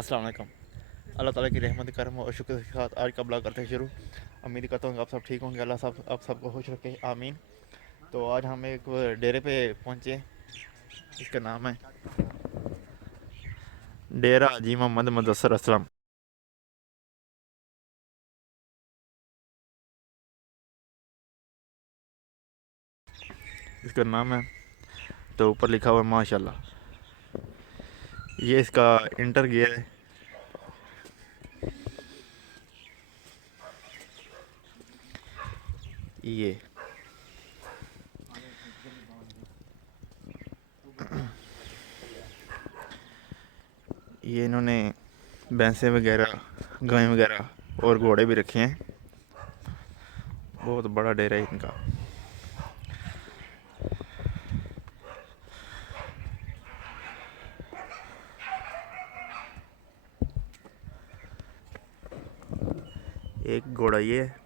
अस्सलाम वालेकुम। अल्लाह ताला की रहमत करम और शुक्र के साथ आज का ब्लॉग करते हैं शुरू। उम्मीद करता हूँ कि आप सब ठीक होंगे। अल्लाह सब आप सबको खुश रखे, आमीन। तो आज हम एक डेरे पे पहुँचे। इसका नाम है डेरा हाजी मोहम्मद मुदस्सर असलम। इसका नाम है, तो ऊपर लिखा हुआ है माशाल्लाह। ये इसका इंटर गियर है। ये इन्होंने भैंसें वगैरह, गाय वगैरह और घोड़े भी रखे हैं। बहुत बड़ा डेरा है इनका। एक घोड़ा ये है।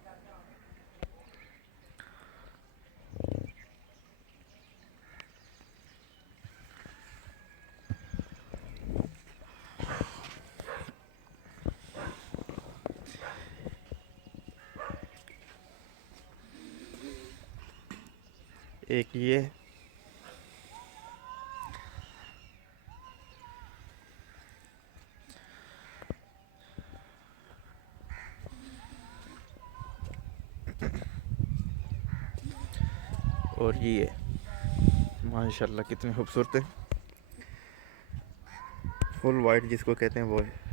एक ये है। और ये माशाल्लाह कितने खूबसूरत है। फुल वाइट जिसको कहते हैं वो है।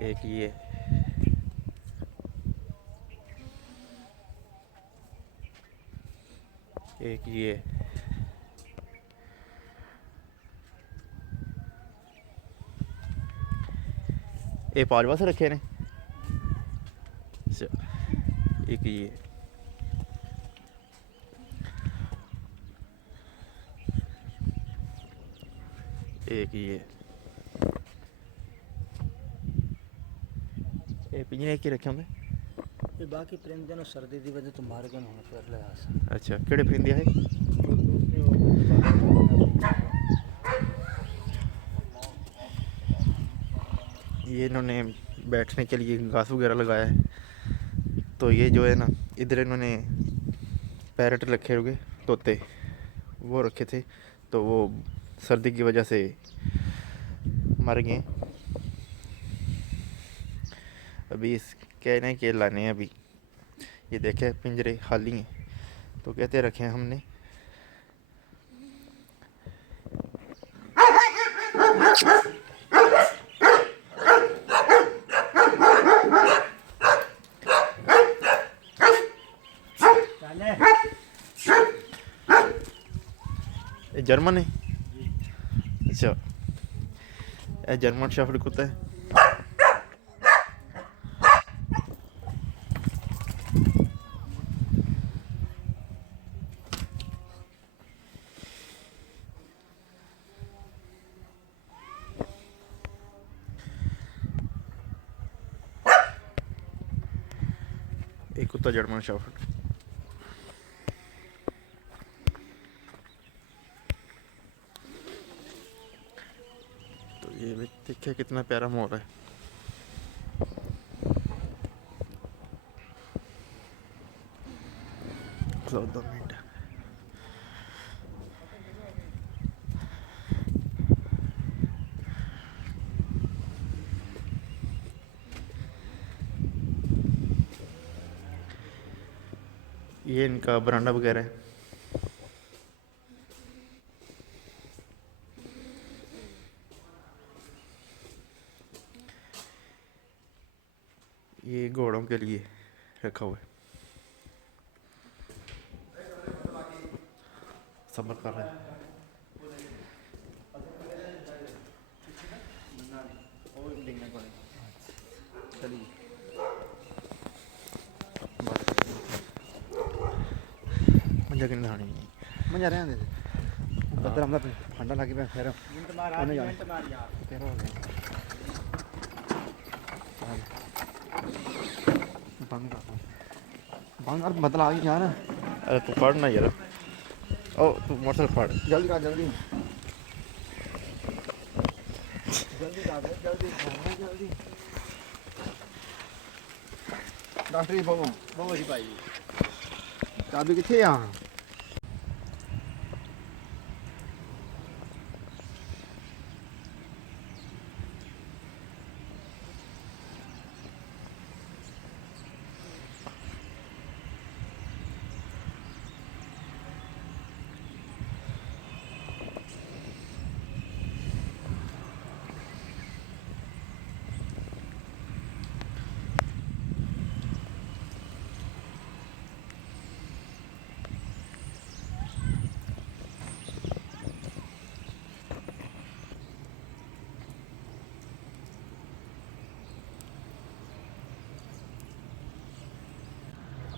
एक ये, एक ये पाँच बस रखे ने। अच्छा, एक ये, एक ये पिंजरे के रखे होंगे। ये बाकी परिंदे ने सर्दी की वजह तो मार गए होने पर लिहाज। अच्छा, केड़े परिंदे है? ये इन्होंने बैठने के लिए घास वगैरह लगाया है। तो ये जो है ना, इधर इन्होंने पैरट रखे हुए, तोते वो रखे थे, तो वो सर्दी की वजह से मर गए। अभी इस कहने के लाने हैं। अभी ये देखे पिंजरे खाली हैं, तो कहते रखे हैं हमने। ये जर्मन है। अच्छा, ये जर्मन शेफर्ड कुत्ता है। एक कुत्ता जर्मन शेफर्ड। तो ये भी देखिए कितना प्यारा मोर है। चलो 2 मिनट। ये इनका बरांडा वगैरह है। ये घोड़ों के लिए रखा हुआ है। सब्र कर रहे हैं। मंजा कि नहीं मंजा रहने दे बदर हमला ठंडा लगी पे फिर आने जाने तेरा हो गया बंद कर बंद कर बदला आ गई यार अरे तू पढ़ ना यार, ओ तू मोटरसाइकिल पढ़। जल्दी कर जल्दी जल्दी कर जल्दी जल्दी डॉक्टर जी बाबू जी भाई चाबी कितने आ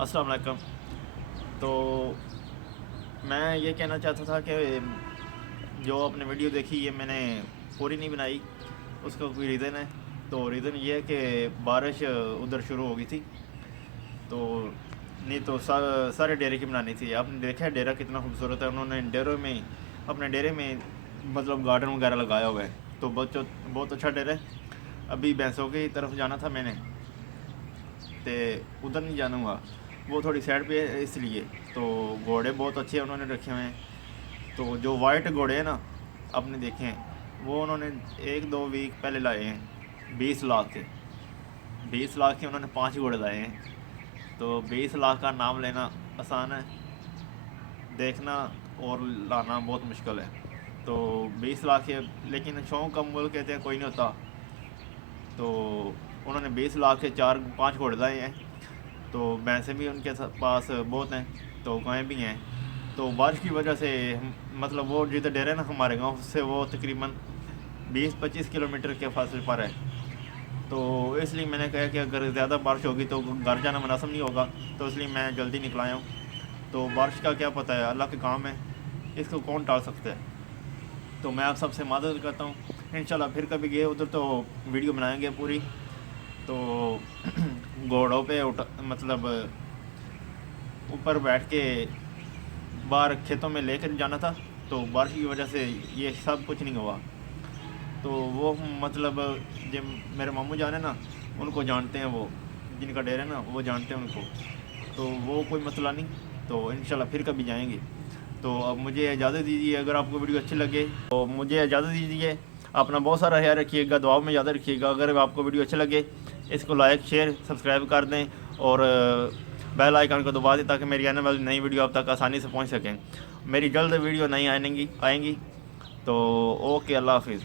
अस्सलाम वालेकुम। तो मैं ये कहना चाहता था कि जो आपने वीडियो देखी ये मैंने पूरी नहीं बनाई, उसका कोई रीज़न है। तो रीज़न ये है कि बारिश उधर शुरू हो गई थी, तो नहीं तो सारे डेरे की बनानी थी। आपने देखा है डेरा कितना खूबसूरत है, उन्होंने डेरों में अपने डेरे में मतलब गार्डन वगैरह लगाया हुआ है, तो बहुत अच्छा डेरा है। अभी भैंसों की तरफ जाना था मैंने, तो उधर नहीं जाना हुआ, वो थोड़ी साइड पे है इसलिए। तो घोड़े बहुत अच्छे उन्होंने रखे हुए हैं। तो जो वाइट घोड़े हैं ना, आपने देखे हैं, वो उन्होंने 1-2 वीक पहले लाए हैं 20 लाख के। 20 लाख के उन्होंने 5 घोड़े लाए हैं। तो 20 लाख का नाम लेना आसान है, देखना और लाना बहुत मुश्किल है। तो 20 लाख के, लेकिन शौक़ का मुल्क कहते हैं कोई नहीं होता। तो उन्होंने 20 लाख के 4-5 घोड़े लाए हैं। तो भैंसें भी उनके पास बहुत हैं, तो गायें भी हैं। तो बारिश की वजह से मतलब वो जिधर डेरा ना हमारे गांव से, वो तकरीबन 20-25 किलोमीटर के फासले पर है। तो इसलिए मैंने कहा कि अगर ज़्यादा बारिश होगी तो घर जाना मुनासिब नहीं होगा, तो इसलिए मैं जल्दी निकल आया हूँ। तो बारिश का क्या पता है, अल्लाह के काम है, इसको कौन टाल सकता है। तो मैं आप सबसे मदद करता हूँ, इंशाल्लाह फिर कभी गए उधर तो वीडियो बनाएंगे पूरी। तो घोड़ों पे मतलब ऊपर बैठ के बाहर खेतों में लेकर जाना था, तो बारिश की वजह से ये सब कुछ नहीं हुआ। तो वो मतलब जब मेरे मामू जान है ना, उनको जानते हैं, वो जिनका डेरा है ना वो जानते हैं उनको, तो वो कोई मसला नहीं। तो इंशाल्लाह फिर कभी जाएंगे। तो अब मुझे इजाज़त दीजिए, अगर आपको वीडियो अच्छी लगे तो मुझे इजाज़त दीजिए। अपना बहुत सारा ख्याल रखिएगा, दुआ में याद रखिएगा। अगर आपको वीडियो अच्छे लगे इसको लाइक शेयर सब्सक्राइब कर दें और बेल आइकन को दबा दें, ताकि मेरी आने वाली नई वीडियो आप तक आसानी से पहुंच सकें। मेरी जल्द वीडियो नई आएंगी। तो ओके, अल्लाह हाफिज़।